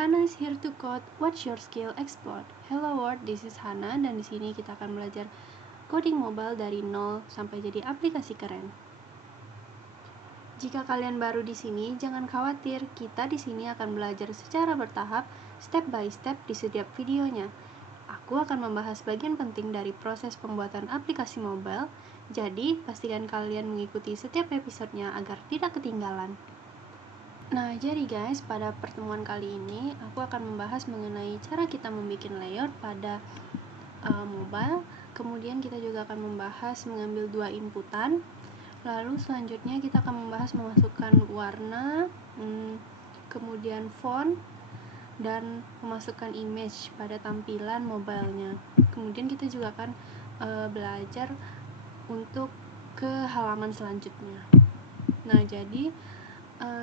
Hana is here to code. What's your skill export? Hello world, this is Hana dan di sini kita akan belajar coding mobile dari nol sampai jadi aplikasi keren. Jika kalian baru di sini, jangan khawatir. Kita di sini akan belajar secara bertahap, step by step di setiap videonya. Aku akan membahas bagian penting dari proses pembuatan aplikasi mobile. Jadi, pastikan kalian mengikuti setiap episodenya agar tidak ketinggalan. Nah, jadi guys, pada pertemuan kali ini aku akan membahas mengenai cara kita membuat layout pada mobile. Kemudian kita juga akan membahas mengambil dua inputan. Lalu selanjutnya kita akan membahas memasukkan warna, kemudian font, dan memasukkan image pada tampilan mobilenya. Kemudian kita juga akan belajar untuk ke halaman selanjutnya. Nah, jadi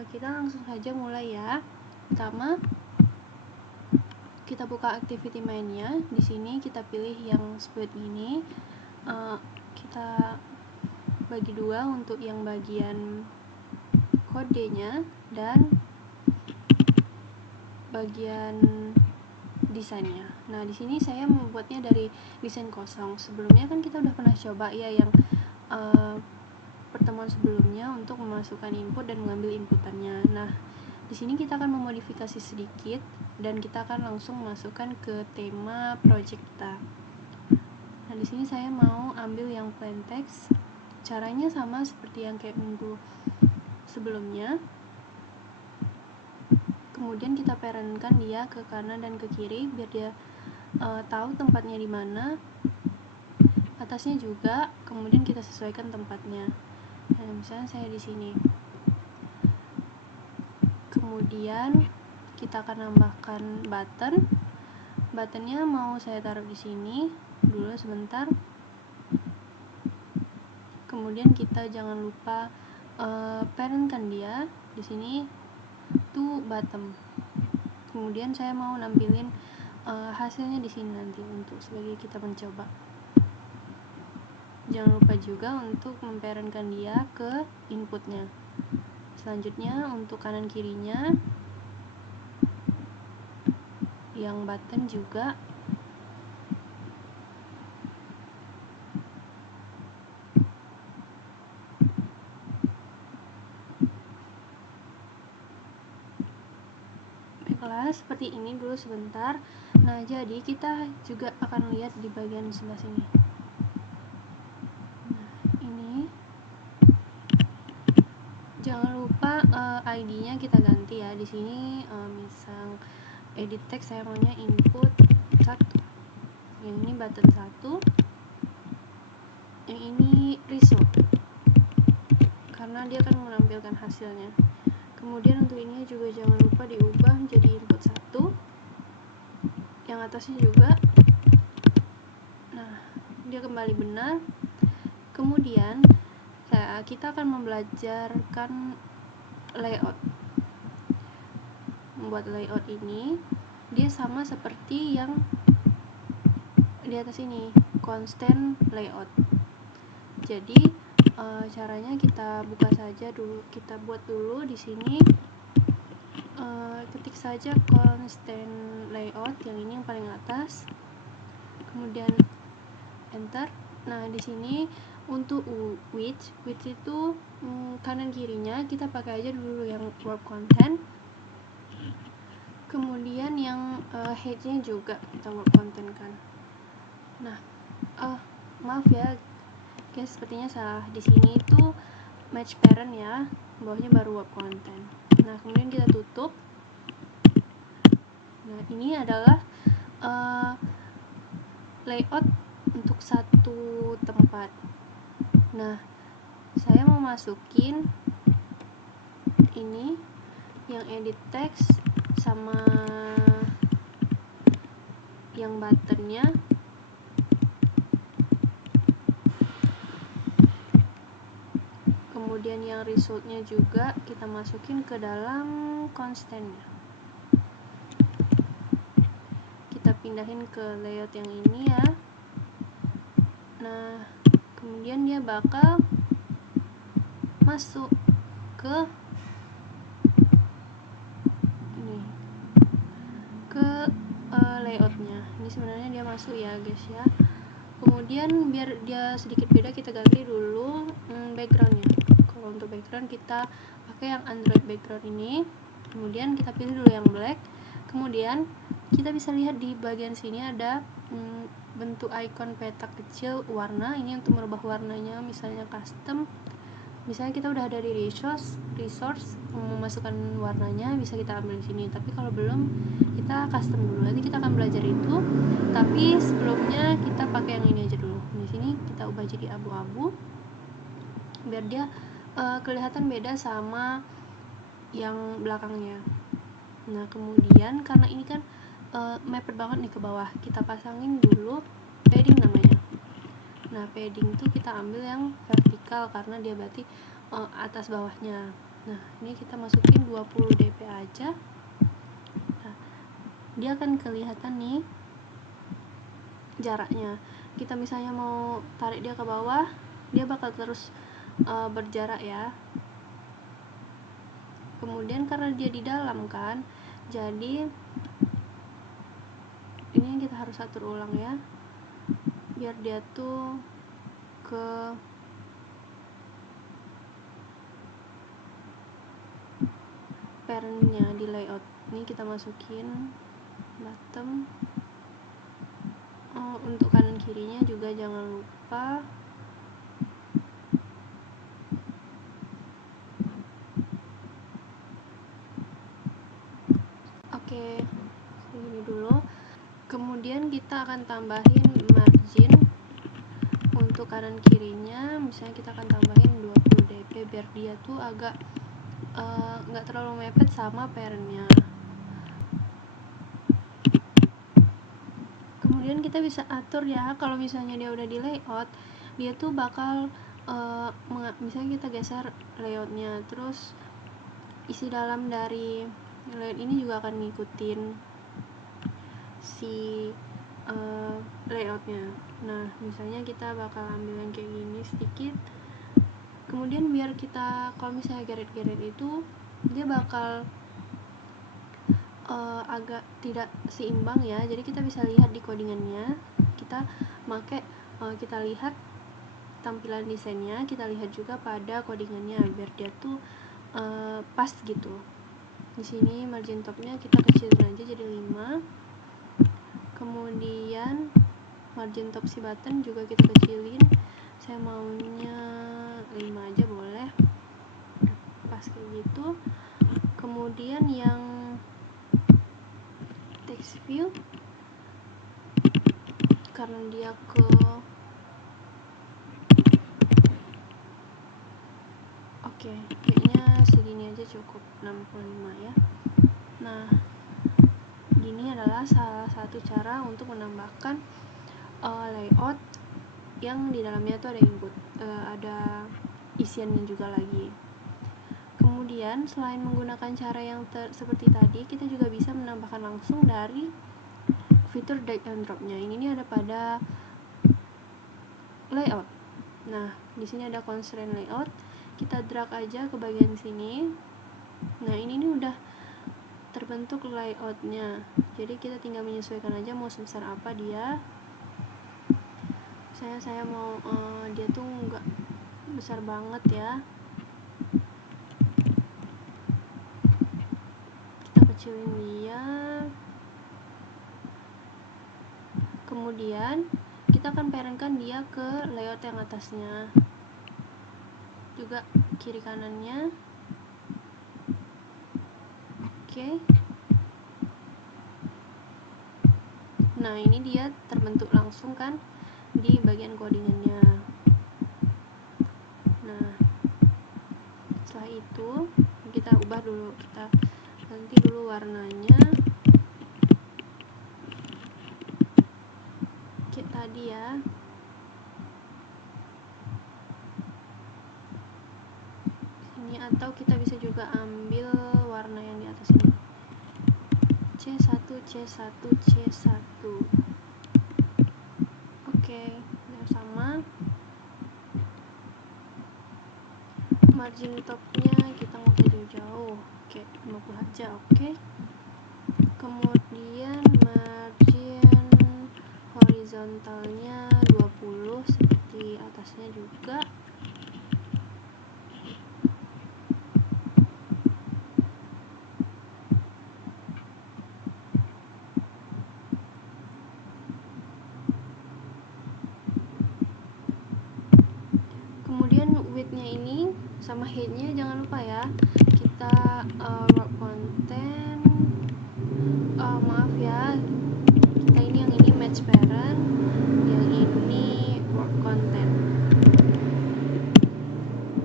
kita langsung saja mulai ya. Pertama, kita buka activity mainnya. Di sini kita pilih yang seperti ini. Kita bagi dua untuk yang bagian kodenya dan bagian desainnya. Nah, di sini saya membuatnya dari desain kosong. Sebelumnya kan kita udah pernah coba ya yang pertemuan sebelumnya untuk memasukkan input dan mengambil inputannya. Nah, di sini kita akan memodifikasi sedikit dan kita akan langsung memasukkan ke tema project kita. Nah, di sini saya mau ambil yang plain text. Caranya sama seperti yang kayak minggu sebelumnya. Kemudian kita parentkan dia ke kanan dan ke kiri biar dia tahu tempatnya di mana. Atasnya juga, kemudian kita sesuaikan tempatnya. Nah, misalnya saya di sini. Kemudian kita akan nambahkan button. Buttonnya mau saya taruh di sini dulu sebentar. Kemudian kita jangan lupa parentkan dia di sini to bottom. Kemudian saya mau nampilin hasilnya di sini nanti untuk sebagai kita mencoba. Jangan lupa juga untuk memparentkan dia ke inputnya. Selanjutnya untuk kanan kirinya yang button juga baiklah, seperti ini dulu sebentar. Nah, jadi kita juga akan lihat di bagian sebelah sini. Jangan lupa ID-nya kita ganti ya. Di sini misal edit text saya maunya input 1. Yang ini button 1. Yang ini result. Karena dia akan menampilkan hasilnya. Kemudian untuk ini juga jangan lupa diubah menjadi input 1. Yang atasnya juga. Nah, dia kembali benar. Kemudian kita akan membelajarkan layout. Membuat layout ini dia sama seperti yang di atas ini, constant layout. Jadi caranya kita buka saja dulu, kita buat dulu di sini. Ketik saja constant layout yang ini yang paling atas. Kemudian enter. Nah, di sini untuk width itu kanan kirinya kita pakai aja dulu yang word content. Kemudian yang head-nya juga kita word content kan. Nah, maaf ya guys, sepertinya salah. Di sini itu match parent ya, bawahnya baru word content. Nah, kemudian kita tutup. Nah, ini adalah layout untuk satu tempat. Nah, saya mau masukin ini yang edit text sama yang buttonnya. Kemudian yang resultnya juga kita masukin ke dalam constantnya. Kita pindahin ke layout yang ini ya. Nah, kemudian dia bakal masuk ke ini. ini sebenarnya dia masuk ya guys ya. Kemudian biar dia sedikit beda, kita ganti dulu backgroundnya. Kalau untuk background kita pakai yang Android background ini, kemudian kita pilih dulu yang black. Kemudian kita bisa lihat di bagian sini ada bentuk icon peta kecil warna. Ini untuk merubah warnanya, misalnya custom. Misalnya kita udah ada di resource memasukkan warnanya, bisa kita ambil di sini. Tapi kalau belum, kita custom dulu. Nanti kita akan belajar itu. Tapi sebelumnya kita pakai yang ini aja dulu. Di sini kita ubah jadi abu-abu biar dia kelihatan beda sama yang belakangnya. Nah, kemudian karena ini kan mepet banget nih ke bawah, kita pasangin dulu padding namanya. Nah, padding itu kita ambil yang vertikal karena dia berarti atas bawahnya. Nah, ini kita masukin 20 dp aja. Nah, dia akan kelihatan nih jaraknya. Kita misalnya mau tarik dia ke bawah, dia bakal terus berjarak ya. Kemudian karena dia di dalam kan, jadi ini kita harus atur ulang ya, biar dia tuh ke parentnya di layout. Ini kita masukin bottom. Untuk kanan kirinya juga jangan lupa. Oke, segini dulu. Kemudian kita akan tambahin margin untuk kanan kirinya, misalnya kita akan tambahin 20 dp biar dia tuh agak nggak terlalu mepet sama parentnya. Kemudian kita bisa atur ya, kalau misalnya dia udah di layout, dia tuh bakal misalnya kita geser layoutnya, terus isi dalam dari layout ini juga akan ngikutin si layoutnya. Nah, misalnya kita bakal ambil yang kayak gini sedikit. Kemudian biar kita, kalau misalnya geret-geret itu, dia bakal agak tidak seimbang ya. Jadi kita bisa lihat di codingannya, kita kita lihat tampilan desainnya, kita lihat juga pada codingannya biar dia tuh pas gitu. Di sini margin topnya kita kecilin aja jadi 5. Kemudian margin top si button juga kita kecilin, saya maunya 5 aja boleh, pas kayak gitu. Kemudian yang text view, karena dia kayaknya segini aja cukup, 65 ya. Nah, ini adalah salah satu cara untuk menambahkan layout yang di dalamnya tuh ada input, ada isiannya juga lagi. Kemudian selain menggunakan cara yang seperti tadi, kita juga bisa menambahkan langsung dari fitur drag and drop-nya. Ini ada pada layout. Nah, di sini ada constraint layout. Kita drag aja ke bagian sini. Nah, ini nih udah terbentuk layoutnya. Jadi kita tinggal menyesuaikan aja mau sebesar apa dia. Saya mau dia tuh nggak besar banget ya. Kita kecilin dia. Kemudian kita akan parentkan dia ke layout yang atasnya, juga kiri kanannya. Oke. Nah, ini dia terbentuk langsung kan di bagian codingannya. Nah, setelah itu kita ubah dulu, kita ganti dulu warnanya kayak tadi ya. Ini atau kita bisa juga ambil warna yang di atas ini, C1 Oke, yang sama. Margin topnya kita mau jauh-jauh, oke 50 aja. Oke. Kemudian margin horizontalnya 20 seperti atasnya juga. Kemudian width-nya ini sama height-nya jangan lupa ya, kita wrap content, maaf ya, kita yang ini match parent, yang ini wrap content.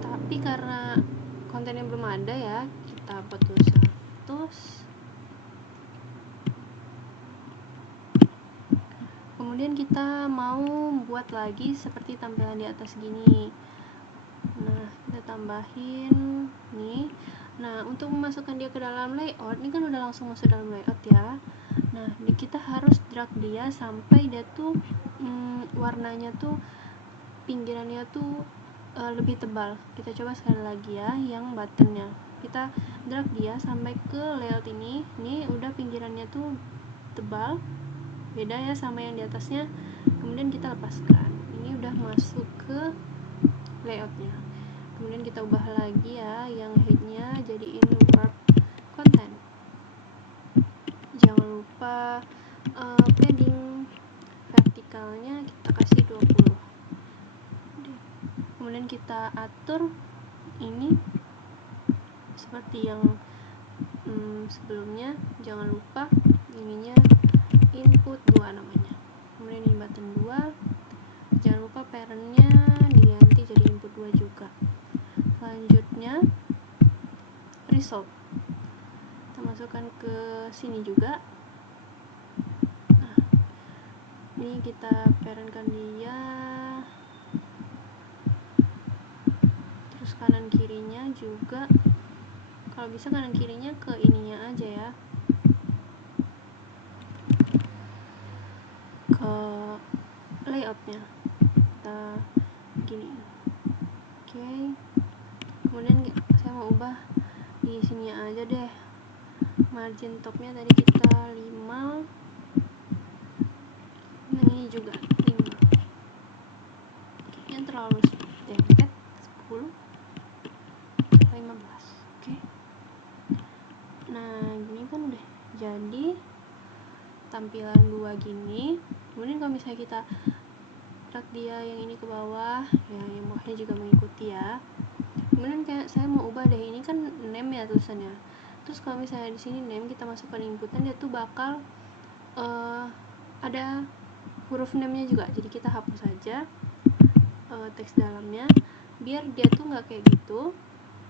Tapi karena kontennya belum ada ya, kita putus 100. Kemudian kita mau buat lagi seperti tampilan di atas gini. Nah, kita tambahin nih. Nah, untuk memasukkan dia ke dalam layout, ini kan udah langsung masuk dalam layout ya. Nah, kita harus drag dia sampai dia tuh warnanya tuh, pinggirannya tuh lebih tebal. Kita coba sekali lagi ya, yang buttonnya. Kita drag dia sampai ke layout ini. Ini udah pinggirannya tuh tebal, beda ya sama yang di atasnya. Kemudian kita lepaskan. Ini udah masuk ke layoutnya. Kemudian kita ubah lagi ya, yang headnya jadiin wrap content. Jangan lupa padding vertikalnya kita kasih 20. Kemudian kita atur ini seperti yang sebelumnya. Jangan lupa ininya input 2 namanya. Kemudian ini button 2. Jangan lupa parentnya diganti jadi input 2 juga. Selanjutnya result kita masukkan ke sini juga. Nah, ini kita parentkan dia, terus kanan kirinya juga, kalau bisa kanan kirinya ke ininya aja ya, ke layoutnya kita gini. Oke. Kemudian saya mau ubah di sini aja deh, margin topnya tadi kita 5, nah ini juga 5, yang terlalu dempet 10, 15. Oke. Nah, gini kan udah jadi tampilan 2 gini. Kemudian kalau misalnya kita drag dia yang ini ke bawah, ya yang bawahnya juga mengikuti ya. Kemudian kayak saya mau ubah deh, ini kan name ya tulisannya. Terus kalau misalnya di sini name kita masukkan inputan, dia tuh bakal ada huruf name-nya juga. Jadi kita hapus saja teks dalamnya biar dia tuh nggak kayak gitu,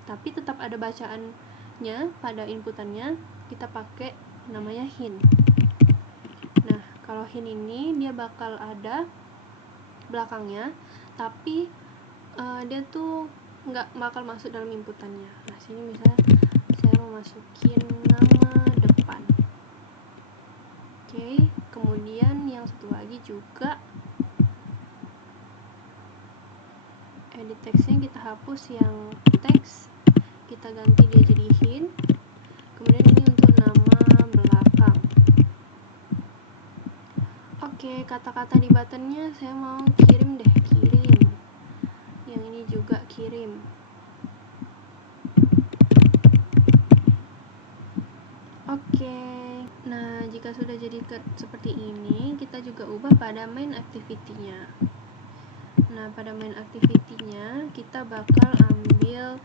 tapi tetap ada bacaannya pada inputannya. Kita pakai namanya hint. Nah, kalau hint ini dia bakal ada belakangnya, tapi dia tuh nggak bakal masuk dalam inputannya. Nah, sini misalnya saya mau masukin nama depan. Oke. Kemudian yang satu lagi juga edit teksnya, kita hapus yang teks, kita ganti dia jadi hint. Kemudian ini untuk nama belakang. Oke, kata-kata di buttonnya saya mau kirim deh, kirim. Yang ini juga kirim. Oke. Nah, jika sudah jadi seperti ini, kita juga ubah pada main activity-nya. Nah, pada main activity-nya kita bakal ambil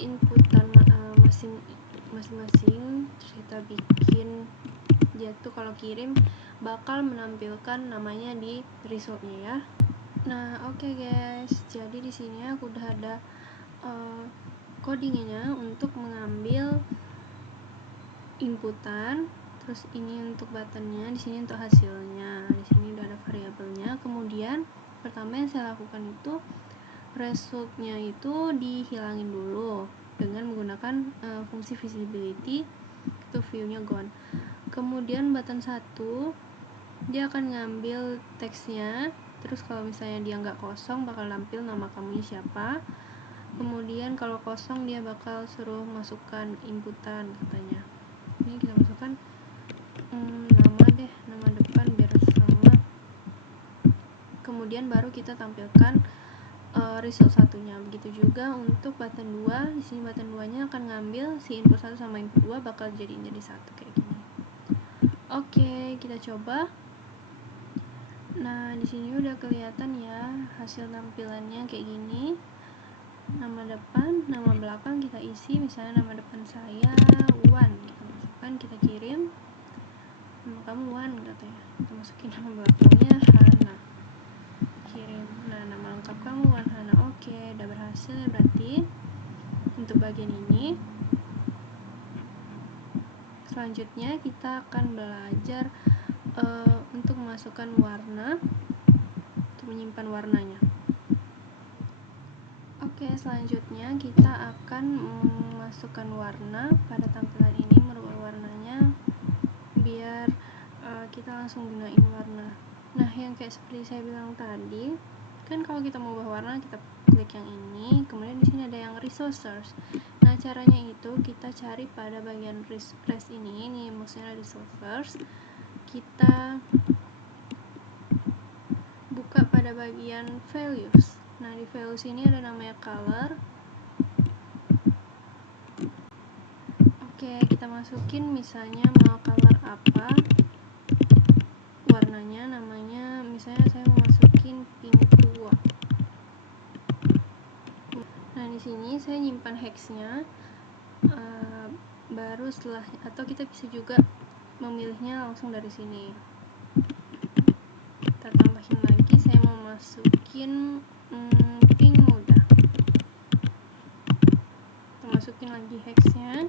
inputan masing-masing. Terus kita bikin dia tuh kalau kirim bakal menampilkan namanya di result-nya ya. Nah, oke guys, jadi di sini aku udah ada codingnya untuk mengambil inputan, terus ini untuk buttonnya, di sini untuk hasilnya, di sini udah ada variabelnya. Kemudian pertama yang saya lakukan itu resultnya itu dihilangin dulu dengan menggunakan fungsi visibility, itu view-nya gone. Kemudian button 1 dia akan ngambil teksnya, terus kalau misalnya dia nggak kosong bakal tampil nama kamunya siapa. Kemudian kalau kosong dia bakal suruh masukkan inputan katanya. Ini kita masukkan nama deh, nama depan biar sama. kemudian baru kita tampilkan result satunya. Begitu juga untuk button 2, di sini button 2-nya akan ngambil si input 1 sama input 2 bakal jadi satu kayak gini. Oke, kita coba. Nah, di sini udah kelihatan ya hasil tampilannya kayak gini. Nama depan, nama belakang kita isi, misalnya nama depan saya Wan, kita masukkan, kita kirim. Nama kamu Wan katanya, kita masukin nama belakangnya Hana, kirim. Nah, nama lengkap kamu Wan Hana. Oke, udah berhasil ya berarti untuk bagian ini. Selanjutnya kita akan belajar untuk memasukkan warna, untuk menyimpan warnanya. Oke, selanjutnya kita akan memasukkan warna pada tampilan ini, merubah warnanya biar kita langsung gunain warna. Nah, yang kayak seperti saya bilang tadi, kan kalau kita mau ubah warna kita klik yang ini, kemudian di sini ada yang resources. Nah, caranya itu kita cari pada bagian res ini maksudnya resources. Kita buka pada bagian values. Nah, di values ini ada namanya color. Oke, kita masukin misalnya mau color apa, warnanya namanya misalnya saya mau masukin pink tua. Nah, di sini saya nyimpan hexnya, baru setelah, atau kita bisa juga memilihnya langsung dari sini. Kita tambahin lagi, saya mau masukin pink muda. Kita masukin lagi hexnya.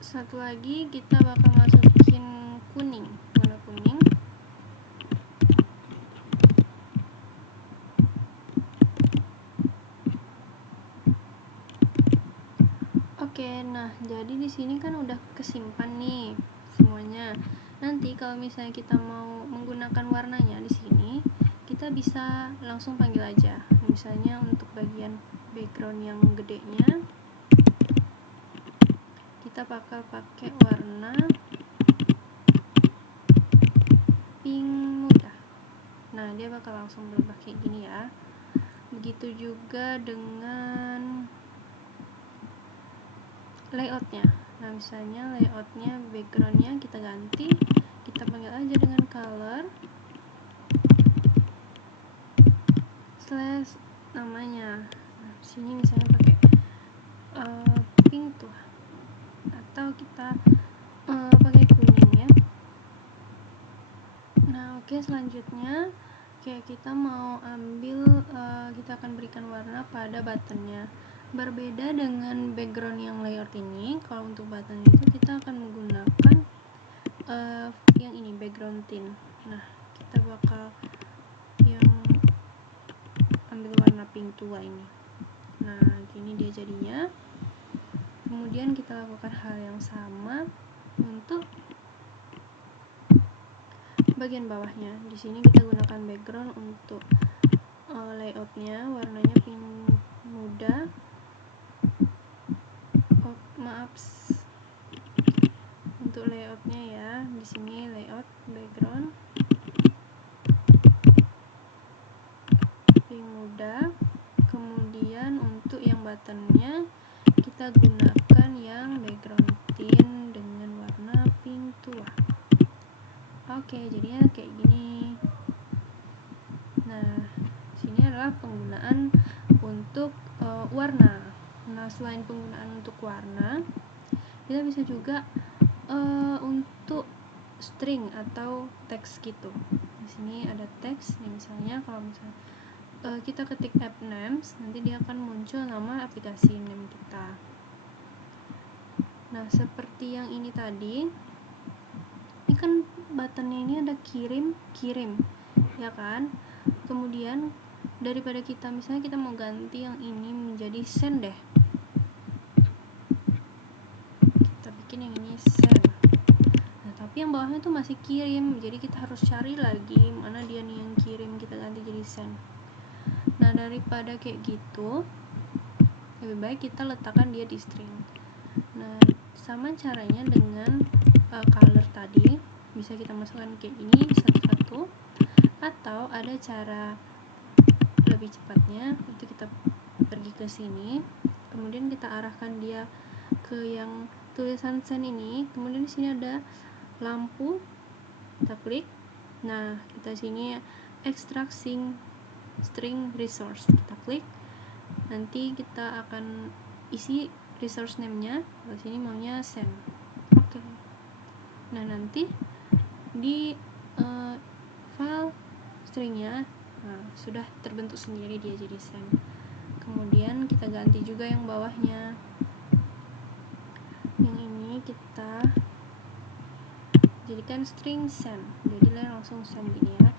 Satu lagi kita bakal masukin kuning, warna kuning. Oke, nah jadi di sini kan udah kesimpan nih semuanya. Nanti kalau misalnya kita mau menggunakan warnanya di sini, kita bisa langsung panggil aja. Misalnya untuk bagian background yang gedenya, kita bakal pakai warna pink muda. Nah, dia bakal langsung berubah kayak gini ya. Begitu juga dengan layoutnya. Nah, misalnya layoutnya, backgroundnya kita ganti, kita panggil aja dengan color slash namanya. Nah, sini misalnya pakai pink tuh, atau kita pakai kuning ya. Nah, oke, selanjutnya kayak kita mau ambil, kita akan berikan warna pada buttonnya. Berbeda dengan background yang layout ini, kalau untuk button itu kita akan menggunakan yang ini, background tint. Nah, kita bakal yang ambil warna pink tua ini. Nah, gini dia jadinya. Kemudian kita lakukan hal yang sama untuk bagian bawahnya. Di sini kita gunakan background untuk layoutnya, warnanya pink muda. Oh, maaf, untuk layoutnya ya. Di sini layout background pink muda. Kemudian untuk yang buttonnya kita gunakan yang background tint dengan warna pink tua. Oke, jadinya kayak gini. Nah, sini adalah penggunaan untuk warna. Nah, selain penggunaan untuk warna, kita bisa juga untuk string atau teks gitu. Di sini ada teks, nih misalnya kalau misalnya kita ketik app names, nanti dia akan muncul nama aplikasi name kita. Nah, seperti yang ini tadi, ini kan buttonnya ini ada kirim, ya kan? Kemudian daripada kita misalnya kita mau ganti yang ini menjadi send deh, kita bikin yang ini send. Nah, tapi yang bawahnya tuh masih kirim, jadi kita harus cari lagi mana dia nih yang kirim, kita ganti jadi send. Nah, daripada kayak gitu, lebih baik kita letakkan dia di string. Nah, sama caranya dengan color tadi, bisa kita masukkan kayak gini satu-satu, atau ada cara lebih cepatnya, itu kita pergi ke sini, kemudian kita arahkan dia ke yang tulisan send ini, kemudian di sini ada lampu, kita klik. Nah, kita sini extract string resource, kita klik. Nanti kita akan isi resource name-nya. Di sini maunya send. Oke. Nah, nanti di file stringnya sudah terbentuk sendiri dia jadi send. Kemudian kita ganti juga yang bawahnya. Yang ini kita jadikan string send, jadi langsung send gini ya.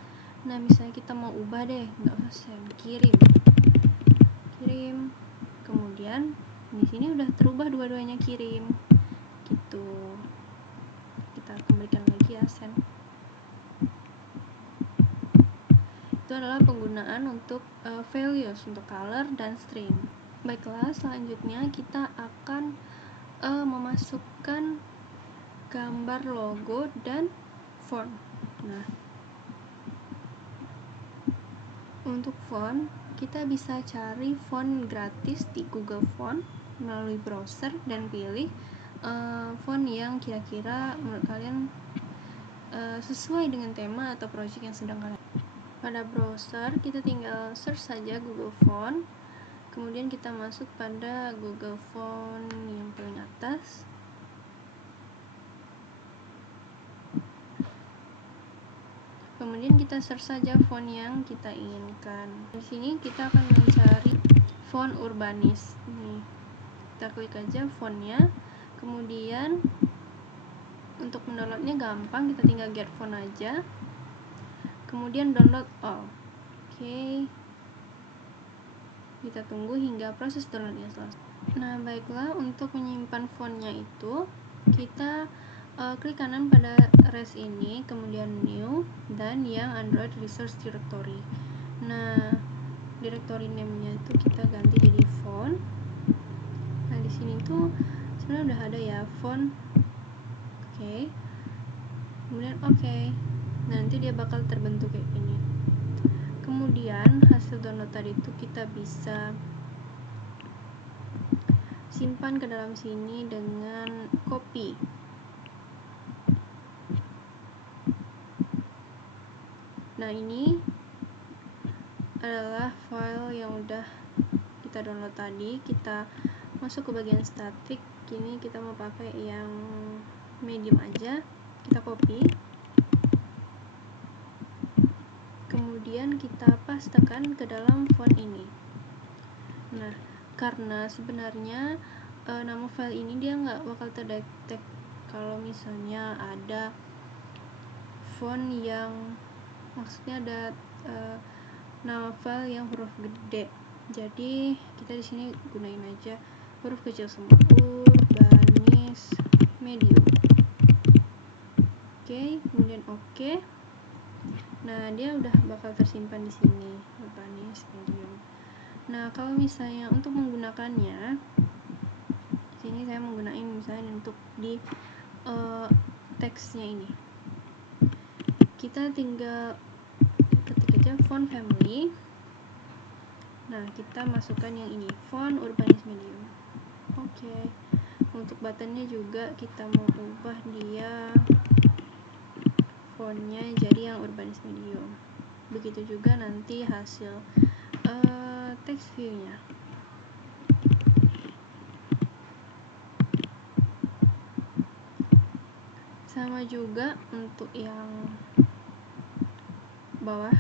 Nah, misalnya kita mau ubah deh, nggak usah send, kirim. Kemudian di sini udah terubah dua-duanya kirim, gitu. Kita kembalikan lagi ya send. Itu adalah penggunaan untuk values untuk color dan string. Baiklah, selanjutnya kita akan memasukkan gambar logo dan font. Nah, untuk font kita bisa cari font gratis di Google Font melalui browser dan pilih font yang kira-kira menurut kalian sesuai dengan tema atau project yang sedang kalian. Pada browser kita tinggal search saja Google Font, kemudian kita masuk pada Google Font yang paling atas. Kemudian kita search saja font yang kita inginkan. Di sini kita akan mencari font Urbanis. Nih, kita klik aja fontnya. Kemudian untuk mendownloadnya gampang, kita tinggal get font aja. Kemudian download all. Oke. Kita tunggu hingga proses downloadnya selesai. Nah, baiklah, untuk menyimpan fontnya itu kita klik kanan pada res ini, kemudian new, dan yang Android Resource Directory. Nah, directory name-nya itu kita ganti jadi font. Nah, di sini tuh sebenarnya udah ada ya font. Oke. Kemudian oke. Nanti dia bakal terbentuk kayak gini. Kemudian hasil download tadi itu kita bisa simpan ke dalam sini dengan copy. Nah, ini adalah file yang udah kita download tadi. Kita masuk ke bagian static. Kini kita mau pakai yang medium aja. Kita copy. Kemudian kita pastekan ke dalam font ini. Nah, karena sebenarnya nama file ini dia nggak bakal terdetek kalau misalnya ada font yang maksudnya ada nama file yang huruf gede. Jadi kita di sini gunain aja huruf kecil semua. Urbanis medium. Oke, kemudian oke. Nah, dia udah bakal tersimpan di sini, Urbanis medium. Nah, kalau misalnya untuk menggunakannya, di sini saya menggunakan misalnya untuk di teksnya ini. Kita tinggal ketik aja font family. Nah, kita masukkan yang ini, font Urbanis medium. Oke. Untuk buttonnya juga kita mau ubah dia fontnya jadi yang Urbanis medium. Begitu juga nanti hasil text view-nya. Sama juga untuk yang bawah.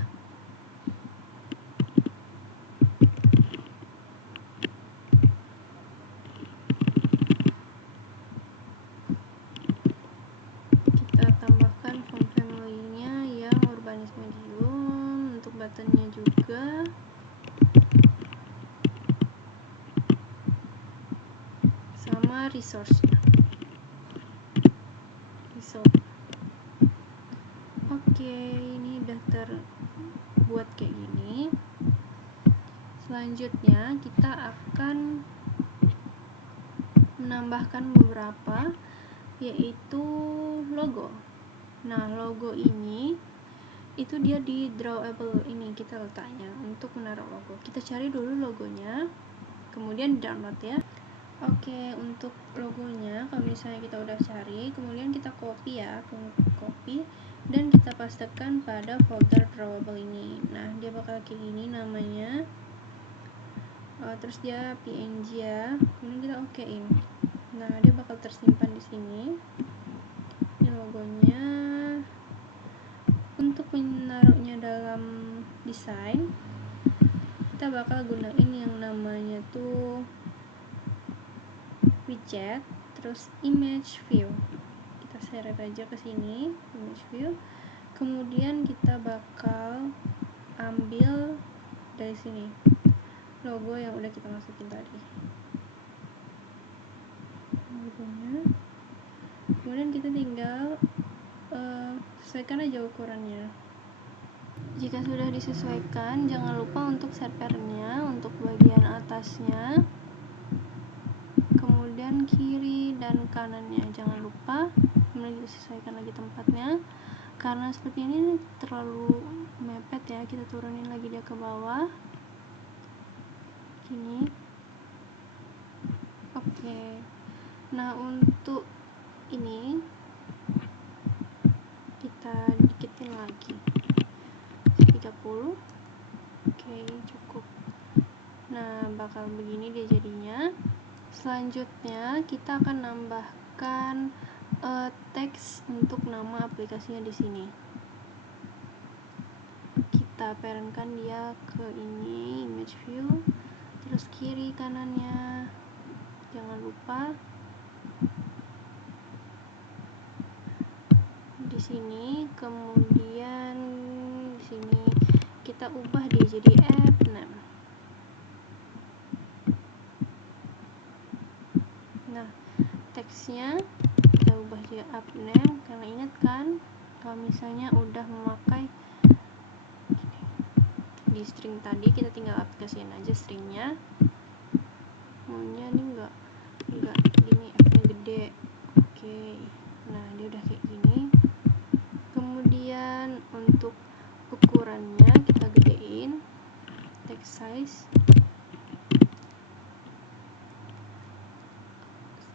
Kita tambahkan font family-nya yang Urbanis medium. Untuk buttonnya juga. Sama resource-nya. Oke, ini udah terbuat kayak gini. Selanjutnya kita akan menambahkan beberapa, yaitu logo. Nah, logo ini itu dia di drawable ini kita letaknya untuk menaruh logo. Kita cari dulu logonya, kemudian download ya. Oke, untuk logonya kalau misalnya kita udah cari, kemudian kita copy ya, copy dan kita pastekan pada folder drawable ini. Nah, dia bakal kayak gini namanya. Terus dia PNG ya, kemudian kita okein. Nah, dia bakal tersimpan di sini. Ini logonya. Untuk menaruhnya dalam desain, kita bakal gunain yang namanya tuh widget, terus image view. Kita seret aja ke sini, image view. Kemudian kita bakal ambil dari sini logo yang udah kita masukin tadi. Logonya. Kemudian kita tinggal sesuaikan aja ukurannya. Jika sudah disesuaikan, jangan lupa untuk set pattern-nya untuk bagian atasnya, kemudian kiri dan kanannya jangan lupa. Kemudian disesuaikan lagi tempatnya, karena seperti ini terlalu mepet ya, kita turunin lagi dia ke bawah gini. Oke. Nah, untuk ini kita dikitin lagi 30. Oke, cukup. Nah, bakal begini dia jadinya. Selanjutnya kita akan nambahkan teks untuk nama aplikasinya di sini. Kita parentkan dia ke ini image view, terus kiri kanannya jangan lupa. Di sini, kemudian di sini kita ubah dia jadi app name. Nah, teksnya kita ubah jadi app name, karena ingat kan kalau misalnya udah memakai di string tadi, kita tinggal aplikasiin aja stringnya. Maunya ini enggak gini, F-nya gede. Oke. Nah, dia udah kayak gini. Kemudian untuk ukurannya kita gedein, text size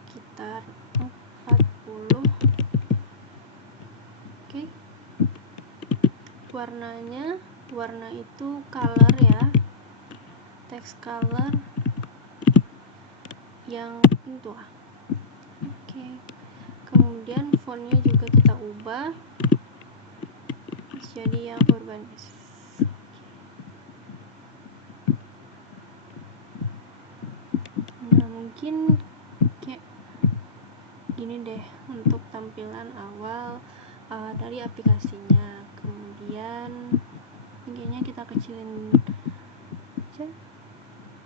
sekitar 40. Oke. Warna itu color ya, text color yang tua. Oke. Kemudian fontnya juga kita ubah jadi yang urbanis. Nah, mungkin kayak gini deh untuk tampilan awal dari aplikasinya. Kemudian kayaknya kita kecilin aja.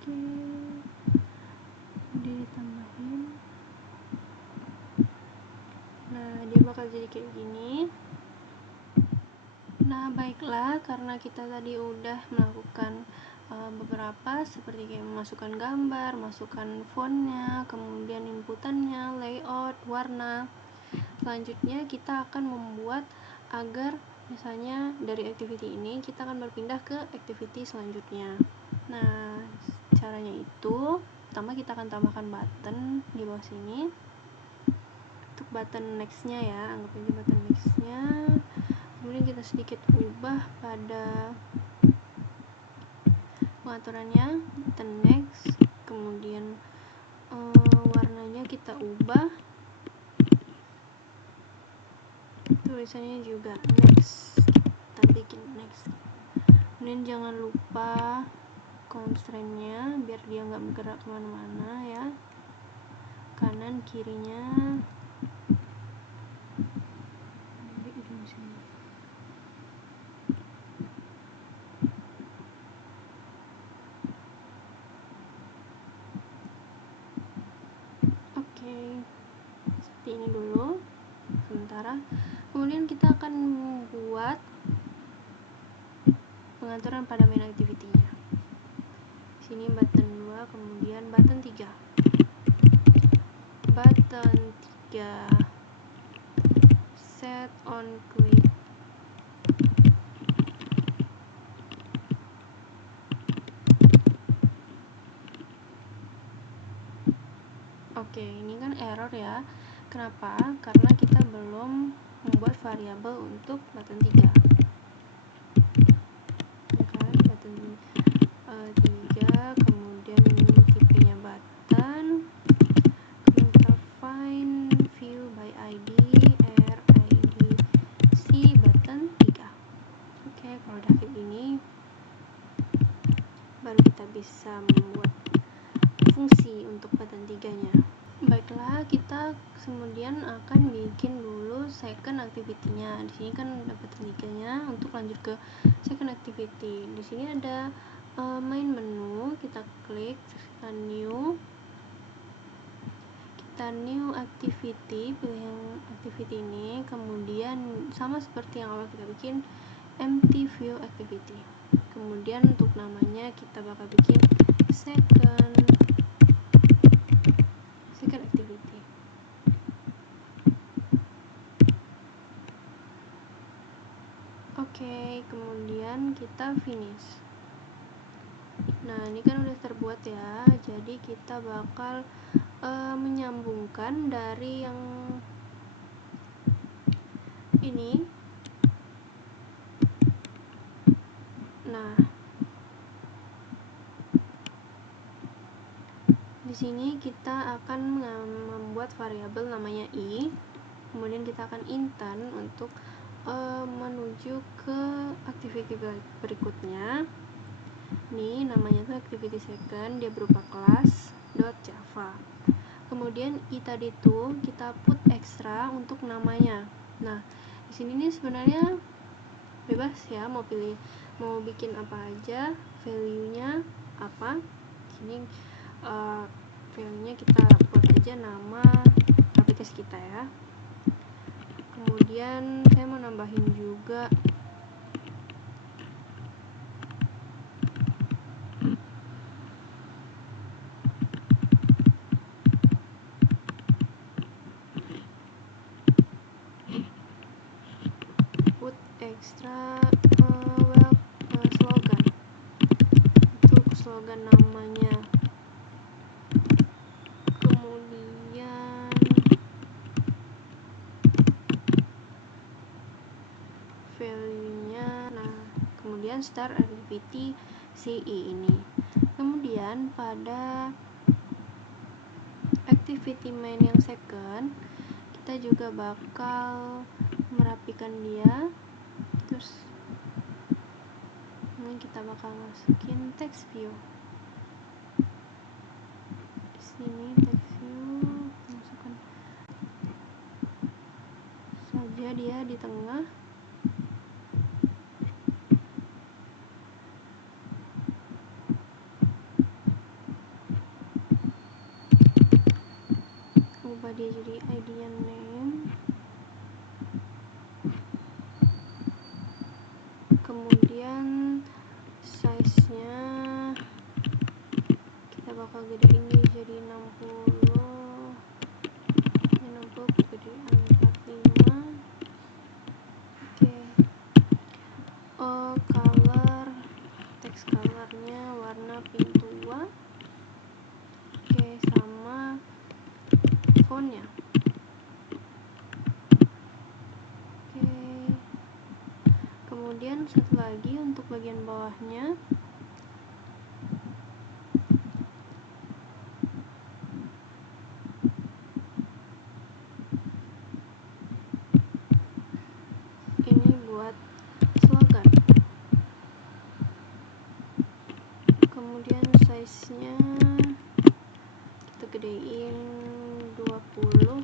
Oke. Ditambahin. Nah, dia bakal jadi kayak gini. Nah, baiklah, karena kita tadi udah melakukan beberapa seperti kayak memasukkan gambar, masukkan fontnya, kemudian inputannya, layout, warna. Selanjutnya kita akan membuat agar misalnya dari activity ini kita akan berpindah ke activity selanjutnya. Nah, caranya itu pertama kita akan tambahkan button di bawah sini. Untuk button nextnya ya, anggap aja button nextnya. Kemudian kita sedikit ubah pada pengaturannya, button next. Kemudian warnanya kita ubah, tulisannya juga next, kita bikin next. Kemudian jangan lupa constraint-nya biar dia nggak bergerak kemana-mana ya, kanan kirinya. Oke, seperti ini dulu sementara. Kemudian kita akan membuat pengaturan pada main activity-nya. Sini button 2, kemudian button 3. set on click. Oke, ini kan error ya. Kenapa? Karena kita belum membuat variabel untuk button 3. Ya kan, button 3, kemudian ini tipenya button. Kemudian kita find view by ID, R, ID, C, button 3. Oke, kalau udah kayak gini, baru kita bisa membuat fungsi untuk button 3-nya. Baiklah, kita kemudian akan bikin dulu second activity-nya. Di sini kan ada button 3-nya. Untuk lanjut ke second activity, di sini ada main menu. Kita klik, kita new activity, pilih yang activity ini. Kemudian sama seperti yang awal kita bikin, empty view activity. Kemudian untuk namanya kita bakal bikin second activity. Oke, kemudian kita finish. Nah, ini kan udah terbuat ya. Jadi kita bakal menyambungkan dari yang ini. Nah, di sini kita akan membuat variabel namanya i. Kemudian kita akan intent untuk menuju ke activity berikutnya. Ini namanya tuh activity second, dia berupa kelas .java. Kemudian i tadi tuh kita put extra untuk namanya. Nah, di sini nih sebenarnya bebas ya, mau bikin apa aja, value-nya apa. Sini value-nya kita put aja nama aplikasi kita ya. Kemudian saya mau nambahin juga put extra slogan untuk slogan namanya. Kemudian value-nya, nah kemudian start activity CI ini. Kemudian pada activity main yang second, kita juga bakal merapikan dia. Terus ini kita bakal masukin text view. Di sini text view, masukkan saja dia di tengah. Ubah dia jadi ID-nya name. Kemudian size-nya kita bakal gedein dia jadi 60. Ini 60 gedein 45. Oke. Color, text colornya warna pink tua. Oke, sama fontnya. Oke. Kemudian satu lagi untuk bagian bawahnya. Ini buat slogan. Kemudian size-nya kita gedein 20.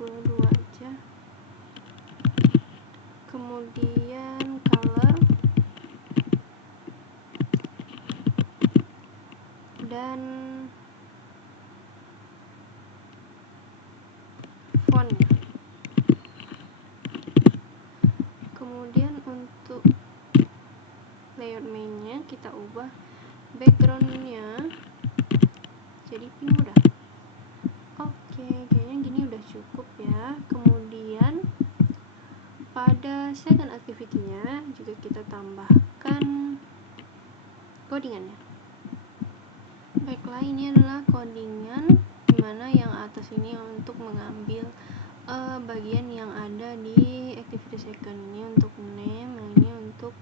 22 aja. Kemudian color dan fontnya. Kemudian untuk layout mainnya selanjutnya kita ubah backgroundnya jadi pink udah. Oke, kayaknya gini udah cukup ya. Kemudian pada second activity-nya juga kita tambahkan codingannya. Baiklah, ini adalah codingan dimana yang atas ini untuk mengambil bagian yang ada di activity second. Ini untuk name, ini untuk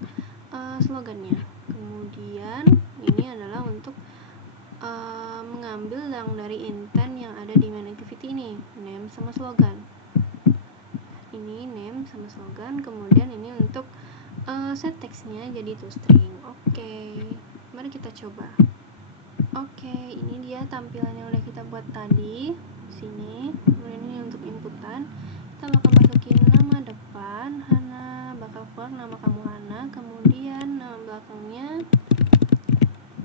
slogannya. Kemudian ini adalah untuk mengambil yang dari intent yang ada di main activity ini, name sama slogan. Ini name sama slogan. Kemudian ini untuk set text-nya jadi toString. Oke, mari kita coba. Oke, ini dia tampilan yang udah kita buat tadi sini. Kemudian ini untuk inputan, kita bakal masukin nama depan Hana, bakal keluar nama kamu Hana, kemudian nama belakangnya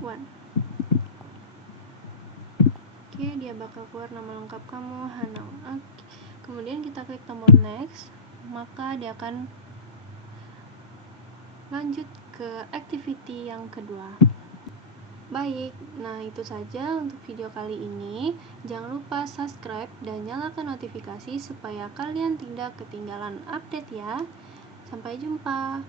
Wan. Oke, dia bakal keluar nama lengkap kamu Hana. Oke. Kemudian kita klik tombol next, maka dia akan lanjut ke activity yang kedua. Baik, nah itu saja untuk video kali ini. Jangan lupa subscribe dan nyalakan notifikasi supaya kalian tidak ketinggalan update ya. Sampai jumpa.